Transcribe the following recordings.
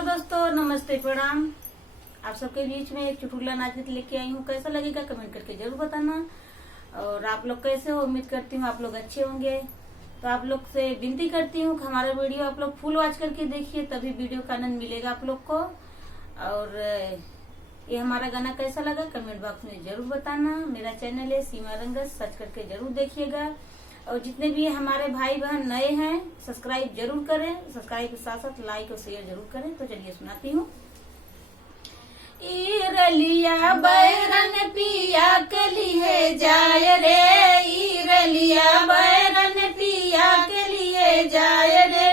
Hello दोस्तों, नमस्ते, प्रणाम। आप सबके बीच में एक चुटकुला नाचत लेके आई हूँ। कैसा लगेगा कमेंट करके जरूर बताना। और आप लोग कैसे हो, उम्मीद करती हूँ आप लोग अच्छे होंगे। तो आप लोग से विनती करती हूँ कि हमारा वीडियो आप लोग फुल वॉच करके देखिए, तभी वीडियो का आनंद मिलेगा आप लोग को। और ये हमारा गाना कैसा लगा कमेंट बॉक्स में जरूर बताना। मेरा चैनल है सीमा रंगत, सर्च करके जरूर देखिएगा। और जितने भी हमारे भाई बहन नए हैं सब्सक्राइब जरूर करें, सब्सक्राइब के साथ साथ लाइक और शेयर जरूर करें। तो चलिए सुनाती हूँ। ईरलिया बैरन पिया के लिए जाय रे, ईरलिया बैरन पिया के लिए जाय रे।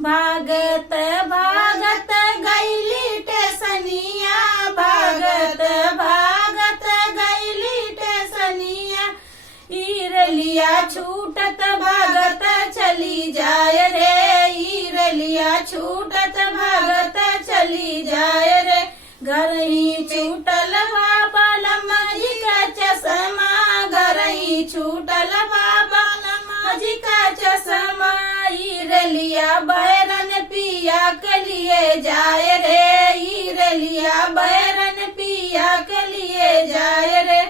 भागत भागत गईली टेसनिया, भागत भागत गईली टेसनिया। ईरलिया छूटत भागत चली जाय रे, ईरलिया छूटत भागत चली जाय रे। घर ही छूटल बाबा लम्जी का चश्मा, घर ही छूटल बाबा लम्जी का चश्मा। ईरलिया बैरन पिया के लिए जाय रे, ईरलिया बैरन पिया के लिए जाय रे।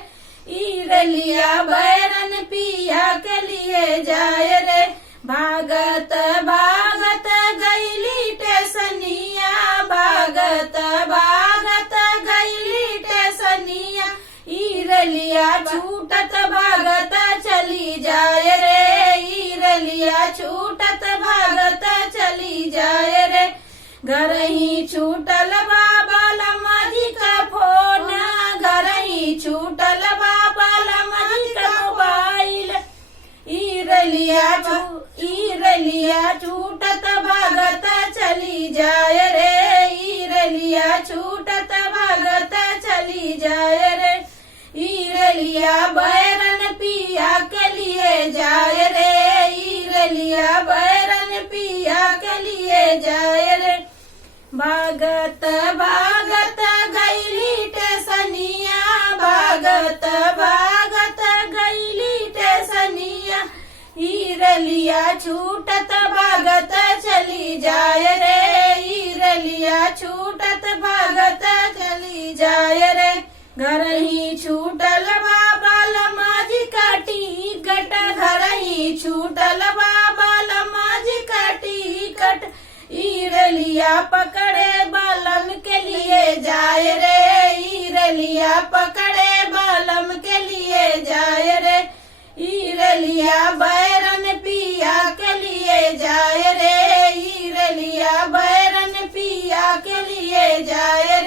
ईरलिया बैरन पिया के लिए जाय रे। भागत भागत गईली टेसनिया, भागत भागत गईली टेसनिया। ईरलिया छूटत भागत चली जाय रे, ईरलिया छूटत भागत चली जाय रे। घर ही छूटल बाबा लम्जी का फोन, घर ही छूटल बाबा लम्जी का मोबाइल। ईरलिया छूटत भागत चली जाय रे, ईरलिया छूटत भागत चली जाय रे। ईरलिया बैरन पिया के लिए जाय रे, ईरलिया बैरन पिया के लिए जाय रे। भागत भागत गईली टेसनिया, भागत भागत गईली टेसनिया। ईरलिया छूटत भागत चली जाय रे, ईरलिया छूटत भागत चली जाय रे। घर ही छूटल बाबा लम्जी का टिकट, घर ही छूटल बाबा लम्जी का टिकट। ईरलिया पकड़े बालम के लिए जाय रे, ईरलिया पकड़े बालम के लिए जाय रे। ईरलिया बैरन पिया के लिए जाय रे, ईरलिया बैरन पिया के लिए जाय